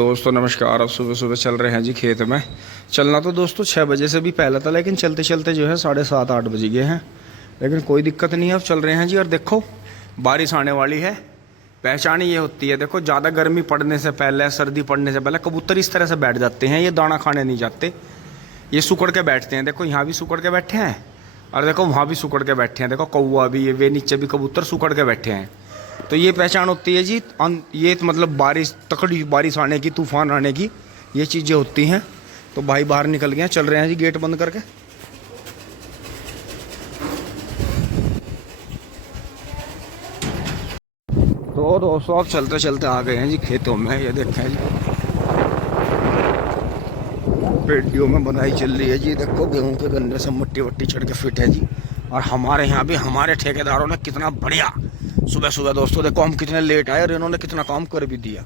दोस्तों नमस्कार। अब सुबह सुबह चल रहे हैं जी खेत में। चलना तो दोस्तों 6 बजे से भी पहले था, लेकिन चलते चलते जो है 7:30-8 बज गए हैं। लेकिन कोई दिक्कत नहीं है, अब चल रहे हैं जी। और देखो बारिश आने वाली है। पहचान ये होती है, देखो ज़्यादा गर्मी पड़ने से पहले, सर्दी पड़ने से पहले कबूतर इस तरह से बैठ जाते हैं। ये दाना खाने नहीं जाते, ये सुकड़ के बैठते हैं। देखो यहाँ भी सुकड़ के बैठे हैं और देखो वहाँ भी सुकड़ के बैठे हैं। देखो कौवा भी, वे नीचे भी कबूतर सुकड़ के बैठे हैं। तो ये पहचान होती है जी। ये मतलब बारिश, तकड़ी बारिश आने की, तूफान आने की, ये चीज़ें होती हैं। तो भाई बाहर निकल गए हैं, चल रहे हैं जी गेट बंद करके। तो दोस्तों अब चलते चलते आ गए हैं जी खेतों में। ये देखें जी पेटियों में बंधाई चल रही है जी। देखो गेहूं के गन्ने से मट्टी वट्टी चढ़ के फिट है जी। और हमारे यहाँ भी हमारे ठेकेदारों ने कितना बढ़िया सुबह सुबह, दोस्तों देखो हम कितने लेट आए और इन्होंने कितना काम कर भी दिया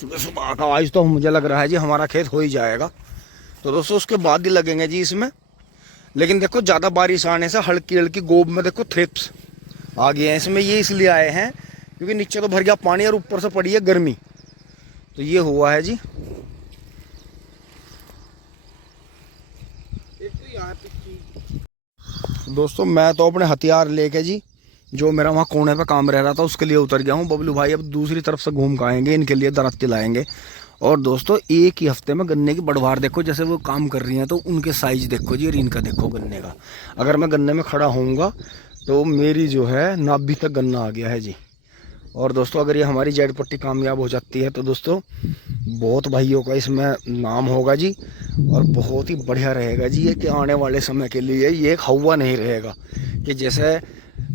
सुबह सुबह का। आज तो मुझे लग रहा है जी हमारा खेत हो ही जाएगा। तो दोस्तों उसके बाद ही लगेंगे जी इसमें। लेकिन देखो ज़्यादा बारिश आने से हल्की हल्की गोब में देखो थ्रिप्स आ गए हैं इसमें। ये इसलिए आए हैं क्योंकि नीचे तो भर गया पानी और ऊपर से पड़ी है गर्मी। तो ये हुआ है जी। दोस्तों मैं तो अपने हथियार लेके जी, जो मेरा वहाँ कोने पे काम रह रहा था उसके लिए उतर गया हूँ। बबलू भाई अब दूसरी तरफ से घूम के आएंगे, इनके लिए दरख्त लाएंगे। और दोस्तों एक ही हफ्ते में गन्ने की बढ़वार देखो, जैसे वो काम कर रही हैं तो उनके साइज देखो जी। और इनका देखो गन्ने का, अगर मैं गन्ने में खड़ा होऊंगा तो मेरी जो है नाभि तक गन्ना आ गया है जी। और दोस्तों अगर ये हमारी जेड पट्टी कामयाब हो जाती है तो दोस्तों बहुत भाइयों का इसमें नाम होगा जी। और बहुत ही बढ़िया रहेगा जी ये, कि आने वाले समय के लिए ये एक हवा नहीं रहेगा कि जैसे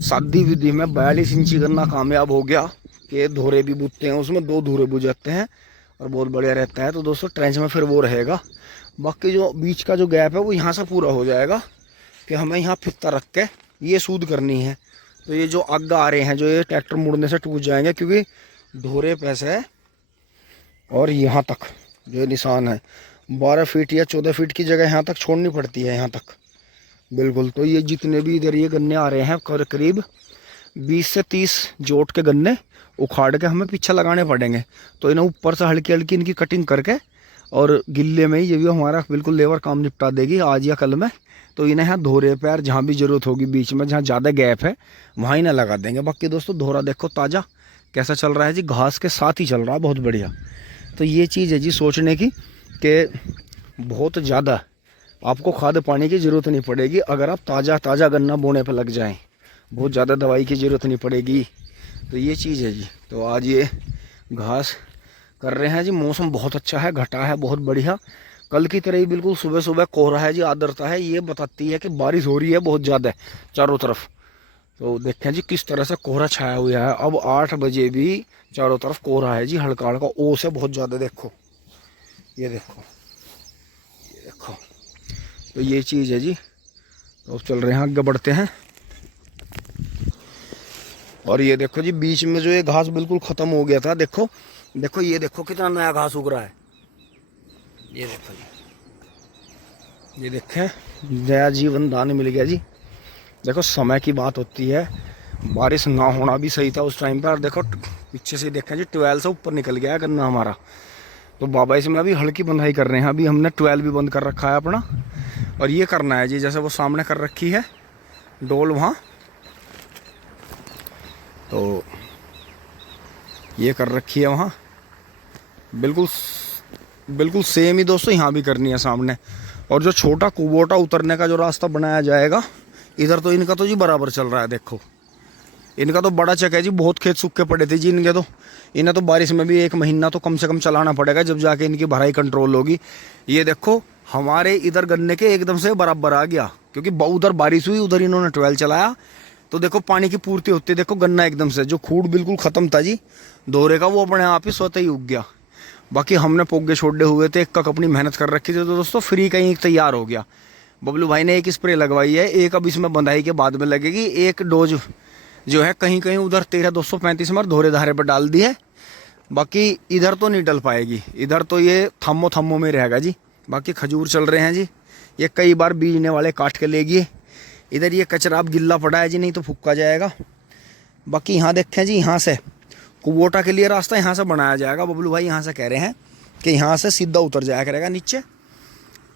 शादी विधि में 42 इंची गन्ना कामयाब हो गया कि धोरे भी बुझते हैं, उसमें 2 धोरे बुझ जाते हैं और बहुत बढ़िया रहता है। तो दोस्तों ट्रेंच में फिर वो रहेगा। बाकी जो बीच का जो गैप है वो यहाँ से पूरा हो जाएगा कि हमें यहाँ फित्ता रख के ये सूद करनी है। तो ये जो आग आ रहे हैं, जो ये ट्रैक्टर मुड़ने से टूट जाएंगे, क्योंकि धोरे पैसे है। और यहाँ तक जो निशान है 12 फीट या 14 फीट की जगह यहाँ तक छोड़नी पड़ती है, यहाँ तक बिल्कुल। तो ये जितने भी इधर ये गन्ने आ रहे हैं करीब 20 से 30 जोट के गन्ने उखाड़ के हमें पीछे लगाने पड़ेंगे। तो इन्हें ऊपर से हल्की हल्की इनकी कटिंग करके और गिल्ले में ही ये भी हमारा बिल्कुल लेबर काम निपटा देगी आज या कल में। तो इन्हें यहाँ धोरे पैर जहाँ भी ज़रूरत होगी बीच में, जहाँ ज़्यादा गैप है वहाँ इन्हें लगा देंगे। बाकी दोस्तों धोरा देखो ताज़ा कैसा चल रहा है जी, घास के साथ ही चल रहा है, बहुत बढ़िया। तो ये चीज़ है जी सोचने की कि बहुत ज़्यादा आपको खाद पानी की ज़रूरत नहीं पड़ेगी अगर आप ताज़ा गन्ना बोने पर लग जाएं। बहुत ज़्यादा दवाई की ज़रूरत नहीं पड़ेगी। तो ये चीज़ है जी। तो आज ये घास कर रहे हैं जी। मौसम बहुत अच्छा है, घटा है बहुत बढ़िया। कल की तरह ही बिल्कुल सुबह सुबह कोहरा है जी, आर्द्रता है, ये बताती है कि बारिश हो रही है बहुत ज़्यादा चारों तरफ। तो देखें जी किस तरह से कोहरा छाया हुआ है। अब 8 बजे भी चारों तरफ कोहरा है जी, हल्का हल्का ओस है बहुत ज़्यादा। देखो ये देखो, ये देखो। तो ये चीज़ है जी। तो अब चल रहे हैं, आगे बढ़ते हैं। और ये देखो जी बीच में जो ये घास बिल्कुल ख़त्म हो गया था, देखो देखो ये देखो कितना नया घास उग रहा है। ये देखो जी, ये देखें नया जीवन दान मिल गया जी। देखो समय की बात होती है, बारिश ना होना भी सही था उस टाइम पर। और देखो पीछे से देखें जी 12 से ऊपर निकल गया है गन्ना हमारा। तो बाबा इसमें अभी हल्की बंधाई कर रहे हैं। अभी हमने 12 भी बंद कर रखा है अपना। और ये करना है जी, जैसे वो सामने कर रखी है डोल वहाँ, तो ये कर रखी है वहाँ बिल्कुल सेम ही दोस्तों यहाँ भी करनी है सामने। और जो छोटा कुबोटा उतरने का जो रास्ता बनाया जाएगा इधर, तो इनका तो जी बराबर चल रहा है। देखो इनका तो बड़ा चक है जी, बहुत खेत सूखे पड़े थे जी इनके। तो इन्हें तो बारिश में भी 1 महीना तो कम से कम चलाना पड़ेगा, जब जाके इनकी भराई कंट्रोल होगी। ये देखो हमारे इधर गन्ने के एकदम से बराबर आ गया, क्योंकि उधर बारिश हुई, उधर इन्होंने 12 चलाया। तो देखो पानी की पूर्ति होती है। देखो गन्ना एकदम से जो खूड़ बिल्कुल ख़त्म था जी दोहरे का, वो अपने आप ही स्वतः ही उग गया। बाकी हमने पोगे छोड़े हुए थे, एक अपनी मेहनत कर रखी थी, तो दोस्तों फ्री का ही तैयार हो गया। बबलू भाई ने एक स्प्रे लगवाई है, एक अब इसमें बंधाई के बाद में लगेगी। एक डोज जो है कहीं कहीं उधर 13-235 में धोरे धारे पर डाल दी है। बाकी इधर तो नहीं डल पाएगी, इधर तो ये थम्मो में रहेगा जी। बाकी खजूर चल रहे हैं जी, ये कई बार बीजने वाले काट के ले गए। इधर ये कचरा अब गिल्ला पड़ा है जी, नहीं तो फूका जाएगा। बाकी यहाँ देखें जी, यहाँ से कुबोटा के लिए रास्ता यहाँ से बनाया जाएगा। बबलू भाई यहाँ से कह रहे हैं कि यहाँ से सीधा उतर जाया करेगा नीचे।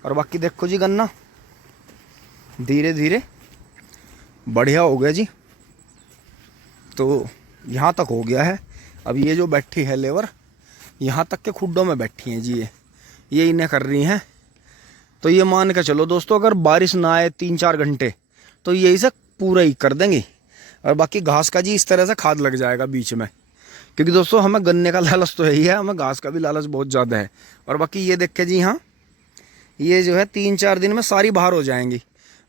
और बाकी देखो जी गन्ना धीरे धीरे बढ़िया हो गया जी। तो यहाँ तक हो गया है। अब ये जो बैठी है लेबर यहाँ तक के खुड्डों में बैठी हैं जी, ये इन्हें कर रही हैं। तो ये मान के चलो दोस्तों, अगर बारिश ना आए 3-4 घंटे तो ये इसे पूरा ही कर देंगे। और बाकी घास का जी इस तरह से खाद लग जाएगा बीच में, क्योंकि दोस्तों हमें गन्ने का लालच तो यही है, हमें घास का भी लालच बहुत ज़्यादा है। और बाकी ये देखे जी, हाँ ये जो है 3-4 दिन में सारी बाहर हो जाएंगी।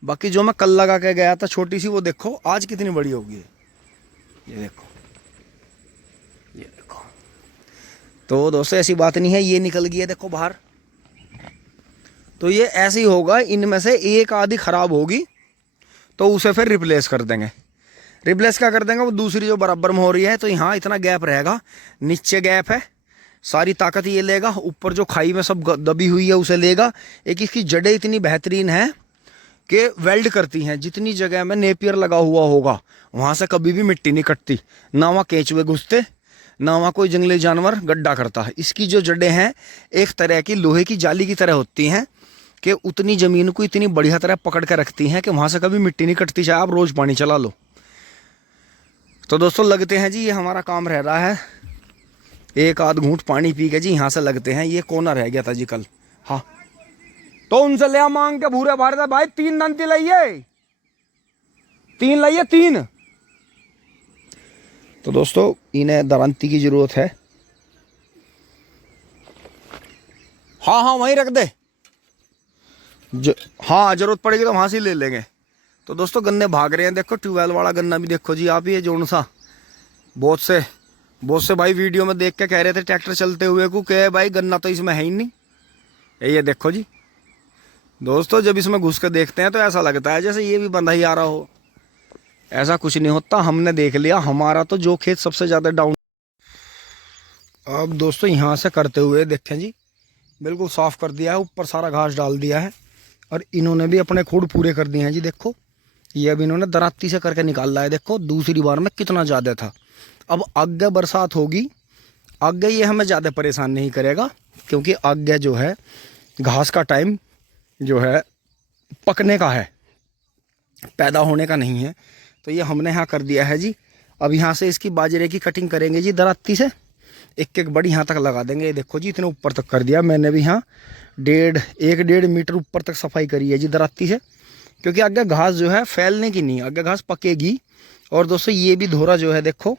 बाकी जो मैं कल लगा के गया था छोटी सी, वो देखो आज कितनी बड़ी होगी। ये देखो, ये देखो। तो दोस्तों ऐसी बात नहीं है, ये निकल गई है देखो बाहर। तो ये ऐसे ही होगा, इनमें से एक आधी खराब होगी तो उसे फिर रिप्लेस कर देंगे। रिप्लेस क्या कर देंगे, वो दूसरी जो बराबर में हो रही है। तो यहाँ इतना गैप रहेगा, नीचे गैप है, सारी ताकत ये लेगा, ऊपर जो खाई में सब दबी हुई है उसे लेगा। एक इसकी जड़ें इतनी बेहतरीन है कि वेल्ड करती हैं। जितनी जगह में नेपियर लगा हुआ होगा वहाँ से कभी भी मिट्टी नहीं कटती, ना वहाँ केंचुए घुसते, ना वहाँ कोई जंगली जानवर गड्ढा करता है। इसकी जो जड़ें हैं एक तरह की लोहे की जाली की तरह होती हैं कि उतनी ज़मीन को इतनी बढ़िया तरह पकड़ कर रखती हैं कि वहाँ से कभी मिट्टी नहीं कटती, चाहे आप रोज़ पानी चला लो। तो दोस्तों लगते हैं जी, ये हमारा काम रह रहा है। एक आध घूंट पानी पी के जी यहाँ से लगते हैं। ये कोना रह गया था जी कल, हाँ तो उनसे ले मांग के भूरे भारे था भाई, 3 दंती लाइए, 3 लाइए 3। तो दोस्तों इन्हें दरांती की जरूरत है। हाँ हाँ वहीं रख दे, हाँ जरूरत पड़ेगी तो वहां से ले लेंगे। तो दोस्तों गन्ने भाग रहे हैं, देखो ट्यूबवेल वाला गन्ना भी देखो जी आप, ये जोन सा बहुत से भाई वीडियो में देख के कह रहे थे ट्रैक्टर चलते हुए को कि भाई गन्ना तो इसमें है ही नहीं। ये देखो जी दोस्तों, जब इसमें घुस कर देखते हैं तो ऐसा लगता है जैसे ये भी बंधा ही आ रहा हो। ऐसा कुछ नहीं होता, हमने देख लिया। हमारा तो जो खेत सबसे ज़्यादा डाउन। अब दोस्तों यहाँ से करते हुए देखें जी, बिल्कुल साफ़ कर दिया है, ऊपर सारा घास डाल दिया है और इन्होंने भी अपने खुड पूरे कर दिए हैं जी। देखो ये अब इन्होंने दराती से करके निकाल रहा है। देखो दूसरी बार में कितना ज़्यादा था। अब आगे बरसात होगी, आगे ये हमें ज़्यादा परेशान नहीं करेगा, क्योंकि आगे जो है घास का टाइम जो है पकने का है, पैदा होने का नहीं है। तो ये हमने यहाँ कर दिया है जी। अब यहाँ से इसकी बाजरे की कटिंग करेंगे जी दराती से, एक एक बड़ी यहाँ तक लगा देंगे। ये देखो जी इतने ऊपर तक कर दिया मैंने भी, यहाँ 1.5 मीटर ऊपर तक सफाई करी है जी दराती से, क्योंकि आगे घास जो है फैलने की नहीं, आगे घास पकेगी। और दोस्तों ये भी धोरा जो है देखो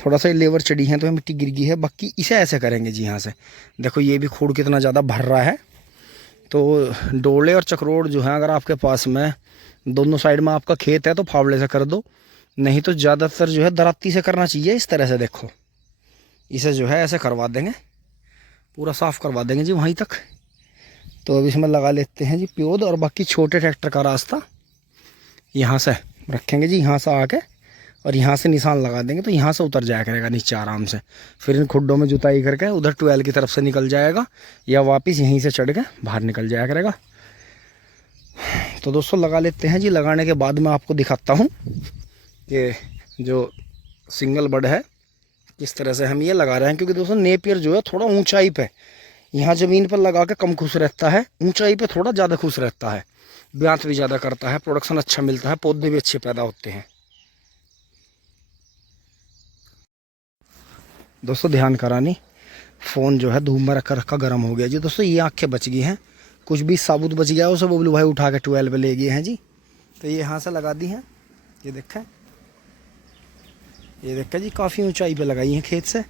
थोड़ा सा लेवर चढ़ी है तो मिट्टी गिर गई है, बाकी इसे ऐसे करेंगे जी। यहाँ से देखो ये भी खूड़ कितना ज़्यादा भर रहा है। तो डोले और चक्रोड़ जो है अगर आपके पास में दोनों साइड में आपका खेत है तो फावड़े से कर दो, नहीं तो ज़्यादातर जो है दराती से करना चाहिए। इस तरह से देखो इसे जो है ऐसे करवा देंगे, पूरा साफ़ करवा देंगे जी वहीं तक। तो अब इसमें लगा लेते हैं जी प्योद, और बाकी छोटे ट्रैक्टर का रास्ता यहाँ से रखेंगे जी, यहाँ से आके और यहाँ से निशान लगा देंगे तो यहाँ से उतर जाया करेगा नीचे आराम से। फिर इन खुड्डों में जुताई करके उधर ट्वेल की तरफ से निकल जाएगा या वापस यहीं से चढ़ के बाहर निकल जाया करेगा। तो दोस्तों लगा लेते हैं जी। लगाने के बाद मैं आपको दिखाता हूँ कि जो सिंगल बड है किस तरह से हम ये लगा रहे हैं, क्योंकि दोस्तों नेपियर जो है थोड़ा ऊंचाई पे, यहाँ ज़मीन पर लगा के कम खुश रहता है, ऊंचाई पे थोड़ा ज़्यादा खुश रहता है, ब्यात भी ज़्यादा करता है, प्रोडक्शन अच्छा मिलता है, पौधे भी अच्छे पैदा होते हैं। दोस्तों ध्यान करानी, फ़ोन जो है धूप में रखा रखा गर्म हो गया जी। दोस्तों ये आँखें बच गई हैं, कुछ भी साबुत बच गया उसे बबलू भाई उठा के 12 पे ले गए हैं जी। तो ये यहाँ से लगा दी हैं, ये देखें, ये देखें जी काफ़ी ऊंचाई पे लगाई हैं खेत से।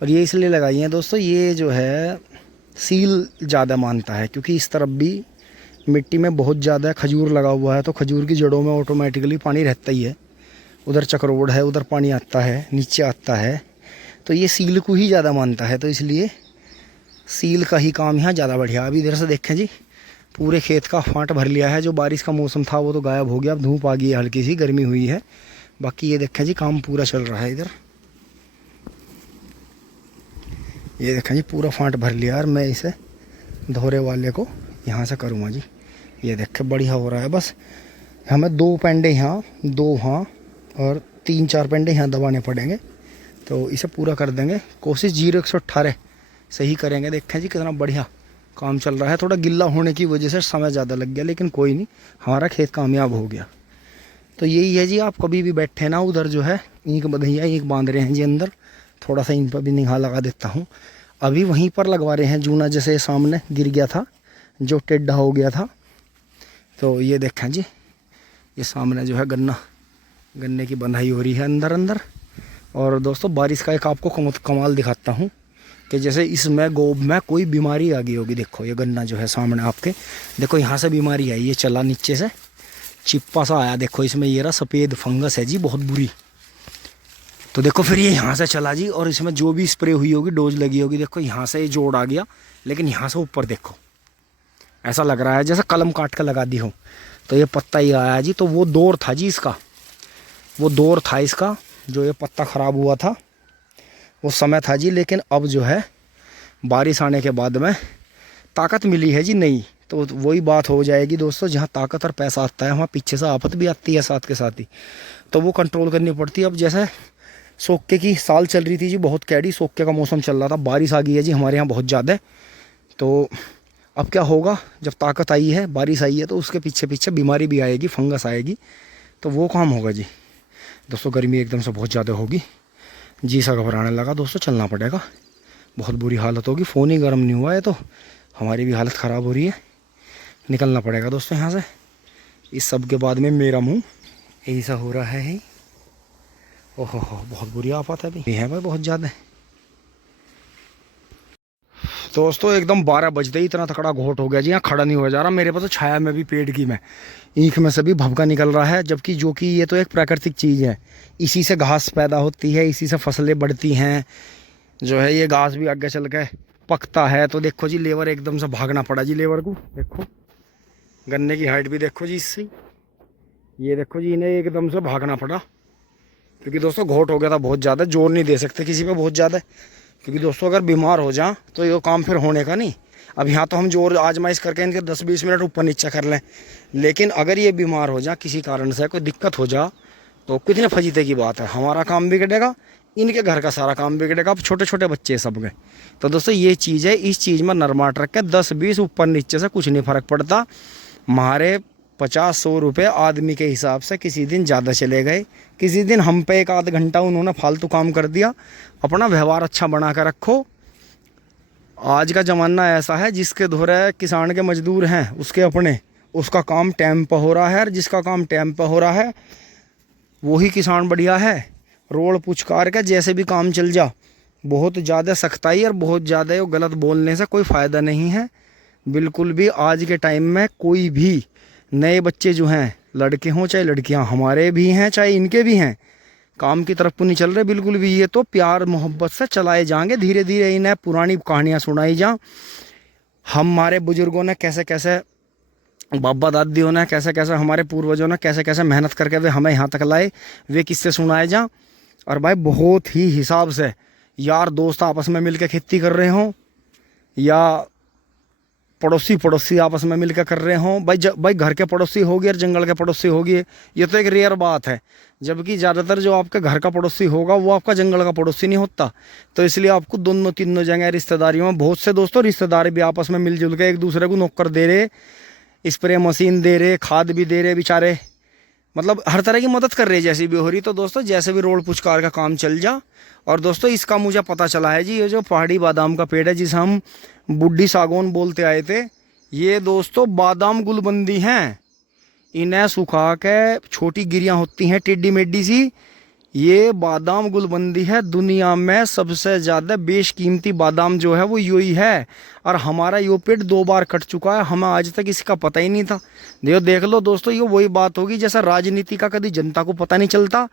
और ये इसलिए लगाई हैं दोस्तों, ये जो है सील ज़्यादा मानता है, क्योंकि इस तरफ भी मिट्टी में बहुत ज़्यादा खजूर लगा हुआ है, तो खजूर की जड़ों में ऑटोमेटिकली पानी रहता ही है। उधर चक्रोड़ है, उधर पानी आता है, नीचे आता है, तो ये सील को ही ज़्यादा मानता है, तो इसलिए सील का ही काम यहाँ ज़्यादा बढ़िया। अभी इधर से देखें जी पूरे खेत का फांट भर लिया है। जो बारिश का मौसम था वो तो गायब हो गया, अब धूप आ गई है, हल्की सी गर्मी हुई है। बाकी ये देखें जी काम पूरा चल रहा है इधर, ये देखें जी पूरा फांट भर लिया। और मैं इसे धोरे वाले को यहाँ से करूँगा जी। ये देखें बढ़िया हो रहा है। बस हमें 2 पेंडे यहाँ, 2 यहाँ और 3-4 पेंडे यहाँ दबाने पड़ेंगे, तो इसे पूरा कर देंगे। कोशिश 0-118 सही करेंगे। देखें जी कितना बढ़िया काम चल रहा है। थोड़ा गिल्ला होने की वजह से समय ज़्यादा लग गया, लेकिन कोई नहीं, हमारा खेत कामयाब हो गया। तो यही है जी, आप कभी भी बैठे ना, उधर जो है ईंख बधैया ईंख बांध रहे हैं जी अंदर। थोड़ा सा इन पर भी निगाह लगा देता हूँ। अभी वहीं पर लगवा रहे हैं जूना, जैसे सामने गिर गया था जो टेढ़ा हो गया था। तो ये देखें जी, ये सामने जो है गन्ने की बंधाई हो रही है अंदर अंदर। और दोस्तों बारिश का एक आपको कमाल दिखाता हूँ कि जैसे इसमें गोब में कोई बीमारी आ गई होगी। देखो ये गन्ना जो है सामने आपके, देखो यहाँ से बीमारी आई, ये चला नीचे से चिप्पा सा आया, देखो इसमें ये रहा सफ़ेद फंगस है जी बहुत बुरी। तो देखो फिर ये यहाँ से चला जी, और इसमें जो भी स्प्रे हुई होगी, डोज लगी होगी, देखो यहाँ से ये जोड़ आ गया, लेकिन यहाँ से ऊपर देखो ऐसा लग रहा है जैसे कलम काट कर लगा दी हो। तो ये पत्ता ही आया जी। तो वो दौर था जी इसका, वो दौर था इसका जो ये पत्ता ख़राब हुआ था, वो समय था जी। लेकिन अब जो है बारिश आने के बाद में ताकत मिली है जी नई। तो वही बात हो जाएगी दोस्तों, जहाँ ताकत और पैसा आता है वहाँ पीछे से आफत भी आती है साथ के साथ ही, तो वो कंट्रोल करनी पड़ती है। अब जैसे सोके की साल चल रही थी जी, बहुत कैडी सोके का मौसम चल रहा था, बारिश आ गई है जी हमारे यहाँ बहुत ज़्यादा। तो अब क्या होगा, जब ताकत आई है, बारिश आई है, तो उसके पीछे पीछे बीमारी भी आएगी, फंगस आएगी, तो वो काम होगा जी। दोस्तों गर्मी एकदम से बहुत ज़्यादा होगी जी, सा घबराने लगा दोस्तों, चलना पड़ेगा, बहुत बुरी हालत होगी। फ़ोन ही गर्म नहीं हुआ है तो हमारी भी हालत ख़राब हो रही है, निकलना पड़ेगा दोस्तों यहाँ से। इस सब के बाद में मेरा मुंह ऐसा हो रहा है। ओहो हो, बहुत बुरी आफत है भाई, है भाई बहुत ज़्यादा। दोस्तों एकदम 12 बजते ही इतना तकड़ा घोट हो गया जी, यहाँ खड़ा नहीं हो जा रहा मेरे पास। तो छाया में भी पेड़ की में ईंख में से भी भभका निकल रहा है, जबकि जो कि ये तो एक प्राकृतिक चीज़ है, इसी से घास पैदा होती है, इसी से फसलें बढ़ती हैं, जो है ये घास भी आगे चल के पकता है। तो देखो जी लेबर एकदम से भागना पड़ा जी, लेबर को देखो, गन्ने की हाइट भी देखो जी इससे, ये देखो जी इन्हें एकदम से भागना पड़ा, क्योंकि दोस्तों घोट हो गया था बहुत ज़्यादा, जोर नहीं दे सकते किसी पे बहुत ज़्यादा, क्योंकि दोस्तों अगर बीमार हो जाए तो ये काम फिर होने का नहीं। अब यहाँ तो हम जोर आजमाइश करके इनके 10-20 मिनट ऊपर नीचे कर लें, लेकिन अगर ये बीमार हो जाए किसी कारण से, कोई दिक्कत हो जाए, तो कितने फजीते की बात है, हमारा काम बिगड़ेगा, इनके घर का सारा काम बिगड़ेगा। अब छोटे छोटे बच्चे सब गए। तो दोस्तों ये चीज़ है, इस चीज़ में नरमाट रख के 10-20 ऊपर नीचे से कुछ नहीं फ़र्क पड़ता। हमारे 50-100 रुपये आदमी के हिसाब से किसी दिन ज़्यादा चले गए, किसी दिन हम पे 1-आध घंटा उन्होंने फालतू काम कर दिया। अपना व्यवहार अच्छा बना कर रखो। आज का ज़माना ऐसा है, जिसके धोरे किसान के मजदूर हैं उसके अपने, उसका काम टाइम पर हो रहा है, और जिसका काम टाइम पर हो रहा है वही किसान बढ़िया है। रोड पुचकार के जैसे भी काम चल जा, बहुत ज़्यादा सख्ताई और बहुत ज़्यादा गलत बोलने से कोई फ़ायदा नहीं है बिल्कुल भी। आज के टाइम में कोई भी नए बच्चे जो हैं, लड़के हों चाहे लड़कियां, हमारे भी हैं चाहे इनके भी हैं, काम की तरफ को नहीं चल रहे बिल्कुल भी। ये तो प्यार मोहब्बत से चलाए जाएंगे, धीरे धीरे इन्हें पुरानी कहानियाँ सुनाई जा, हमारे बुजुर्गों ने कैसे कैसे, बाबा दादियों ने कैसे कैसे, हमारे पूर्वजों ने कैसे कैसे मेहनत करके वे हमें यहाँ तक लाए, वे किससे सुनाए जा। और भाई बहुत ही हिसाब से यार दोस्त आपस में मिलकर खेती कर रहे हों, या पड़ोसी आपस में मिलकर कर रहे हों, भाई घर के पड़ोसी हो गए और जंगल के पड़ोसी हो गए, ये तो एक रेयर बात है। जबकि ज़्यादातर जो आपके घर का पड़ोसी होगा वो आपका जंगल का पड़ोसी नहीं होता। तो इसलिए आपको दोनों तीनों जगह रिश्तेदारियों में बहुत से दोस्तों रिश्तेदार भी आपस में मिलजुल के एक दूसरे को नौकर दे रहे, स्प्रे मशीन दे रहे, खाद भी दे रहे बेचारे, मतलब हर तरह की मदद कर रही है जैसी भी हो रही। तो दोस्तों जैसे भी रोड पुचकार का काम चल जा। और दोस्तों इसका मुझे पता चला है जी, ये जो पहाड़ी बादाम का पेड़ है जिसे हम बुड्ढी सागौन बोलते आए थे, ये दोस्तों बादाम गुलबंदी हैं। इन्हें सुखा के छोटी गिरियां होती हैं टेढ़ी मेढ़ी सी, ये बादाम गुलबंदी है। दुनिया में सबसे ज़्यादा बेशकीमती बादाम जो है वो यही है, और हमारा यो पेड़ 2 बार कट चुका है, हमें आज तक इसका पता ही नहीं था। देख लो दोस्तों, ये वही बात होगी जैसा राजनीति का कभी जनता को पता नहीं चलता,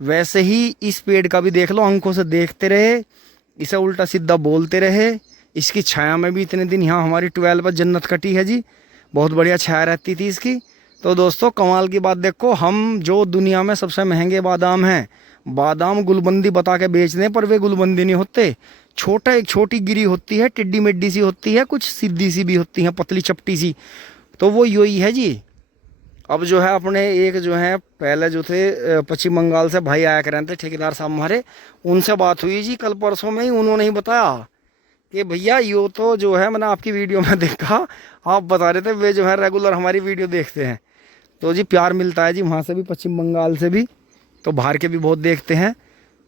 वैसे ही इस पेड़ का भी देख लो, आंखों से देखते रहे, इसे उल्टा सीधा बोलते रहे। इसकी छाया में भी इतने दिन यहाँ हमारी 12 पर जन्नत कटी है जी, बहुत बढ़िया छाया रहती थी इसकी। तो दोस्तों कमाल की बात देखो, हम जो दुनिया में सबसे महंगे बादाम हैं, बादाम गुलबंदी बता के बेचने पर वे गुलबंदी नहीं होते। एक छोटी गिरी होती है, टिड्डी मिड्डी सी होती है, कुछ सीधी सी भी होती है, पतली चपटी सी, तो वो यही है जी। अब जो है अपने एक जो है पहले जो थे पश्चिम बंगाल से भाई आया कर रहे थे, ठेकेदार साहब हमारे, उनसे बात हुई जी कल परसों में ही, उन्होंने ही बताया कि भैया यो तो जो है मैंने आपकी वीडियो में देखा, आप बता रहे थे वे जो है रेगुलर हमारी वीडियो देखते हैं। तो जी प्यार मिलता है जी वहाँ से भी, पश्चिम बंगाल से भी, तो बाहर के भी बहुत देखते हैं,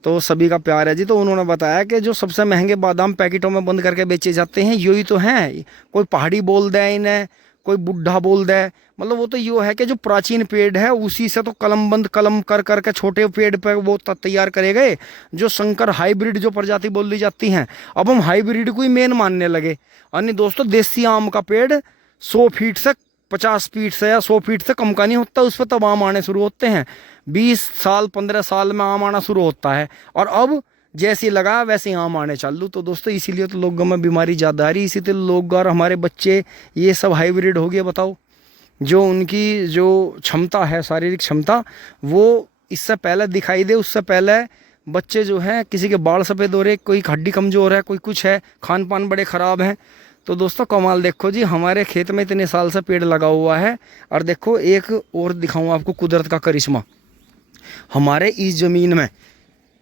तो सभी का प्यार है जी। तो उन्होंने बताया कि जो सबसे महंगे बादाम पैकेटों में बंद करके बेचे जाते हैं यही तो हैं। कोई पहाड़ी बोल दे इन्हें, कोई बुढ़ा बोल दे, मतलब वो तो यो है कि जो प्राचीन पेड़ है उसी से तो कलम बंद कलम कर करके छोटे पेड़ पे वो तैयार करे गए, जो संकर हाइब्रिड जो प्रजाति बोल दी जाती हैं। अब हम हाइब्रिड को ही मेन मानने लगे। अन्य दोस्तों देसी आम का पेड़ 100 फीट से 50 फीट से या 100 फीट से कम का नहीं होता, उस पर तब आम आने शुरू होते हैं। 20 साल 15 साल में आम आना शुरू होता है, और अब जैसे लगा वैसे आम आने चालू। तो दोस्तों इसीलिए तो लोगों में बीमारी ज़्यादा आ रही, इसीलिए लोग और हमारे बच्चे ये सब हाइब्रिड हो गया। बताओ, जो उनकी जो क्षमता है, शारीरिक क्षमता, वो इससे पहले दिखाई दे, उससे पहले बच्चे जो हैं किसी के बाल सफ़ेद हो रहे, कोई हड्डी कमज़ोर है, कोई कुछ है, खान पान बड़े ख़राब हैं। तो दोस्तों कमाल देखो जी, हमारे खेत में इतने साल से पेड़ लगा हुआ है। और देखो एक और दिखाऊँ आपको कुदरत का करिश्मा। हमारे इस ज़मीन में,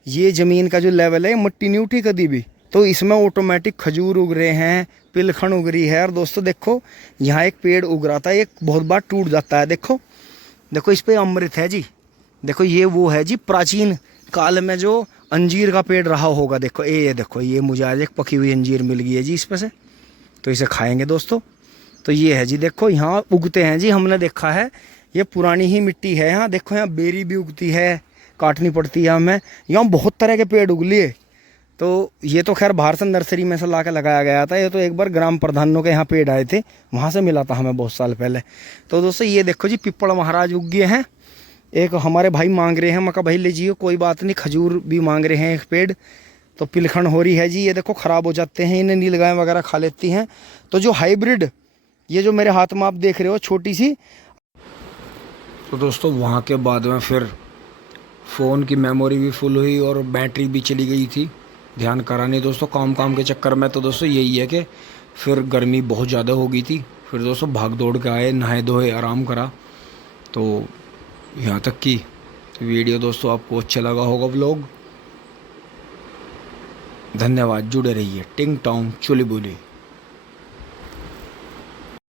ये ज़मीन का जो लेवल है मिट्टी नहीं उठी कभी भी, तो इसमें ऑटोमेटिक खजूर उग रहे हैं, पिलखन उग रही है। और दोस्तों देखो यहाँ एक पेड़ उग रहा था, एक बहुत बार टूट जाता है। देखो देखो इस पर अमृत है जी। देखो ये वो है जी प्राचीन काल में जो अंजीर का पेड़ रहा होगा। देखो ये देखो, ये मुझे आज एक पकी हुई अंजीर मिल गई है जी इस पर से, तो इसे खाएंगे दोस्तों। तो ये है जी, देखो यहाँ उगते हैं जी, हमने देखा है, ये पुरानी ही मिट्टी है। यहाँ देखो यहाँ बेरी भी उगती है, काटनी पड़ती है हमें। यहाँ बहुत तरह के पेड़ उगलिए। तो ये तो खैर बाहर से नर्सरी में से ला के लगाया गया था, ये तो एक बार ग्राम प्रधानों के यहाँ पेड़ आए थे, वहाँ से मिला था हमें बहुत साल पहले। तो दोस्तों ये देखो जी पिपड़ महाराज उग गए हैं। एक हमारे भाई मांग रहे हैं, मैं कहा भाई लीजिए कोई बात नहीं, खजूर भी मांग रहे हैं एक पेड़। तो पिलखन हो रही है जी, ये देखो ख़राब हो जाते हैं, इन्हें नीलगाय वगैरह खा लेती हैं। तो जो हाइब्रिड, ये जो मेरे हाथ में आप देख रहे हो छोटी सी, तो दोस्तों वहाँ के बाद में फिर फ़ोन की मेमोरी भी फुल हुई और बैटरी भी चली गई थी, ध्यान करा नहीं दोस्तों काम के चक्कर में। तो दोस्तों यही है कि फिर गर्मी बहुत ज़्यादा हो गई थी, फिर दोस्तों भाग दौड़ के आए, नहाए धोए, आराम करा। तो यहाँ तक की वीडियो दोस्तों आपको अच्छा लगा होगा व्लॉग। धन्यवाद, जुड़े रहिए। टिंग टोंग चुली बुली।